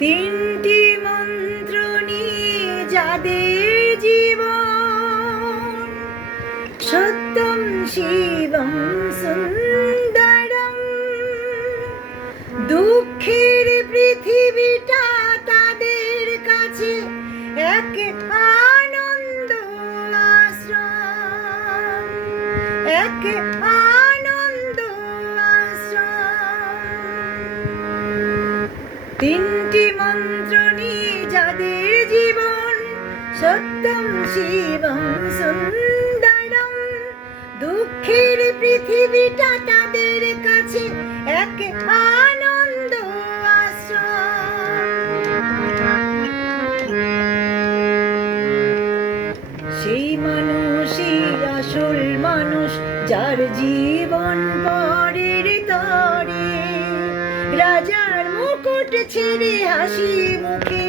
তিনটি মন্ত্র নিয়ে যাদের জীবন, সত্যম শিবম সুন্দরম, দুঃখের পৃথিবীটা তাদের কাছে এক আনন্দ আশ্রম, এক আনন্দ আশ্রম। তিনটি মন্ত্র নিয়ে যাদের জীবন, সত্যম শিবম সুন্দরম, দুঃখের পৃথিবীটা তাদের কাছে এক আনন্দ আশ্রম। সেই মানুষই আসল মানুষ, যার জীবন পরের তরে, রাজার মুকুট ছেড়ে হাসি মুখে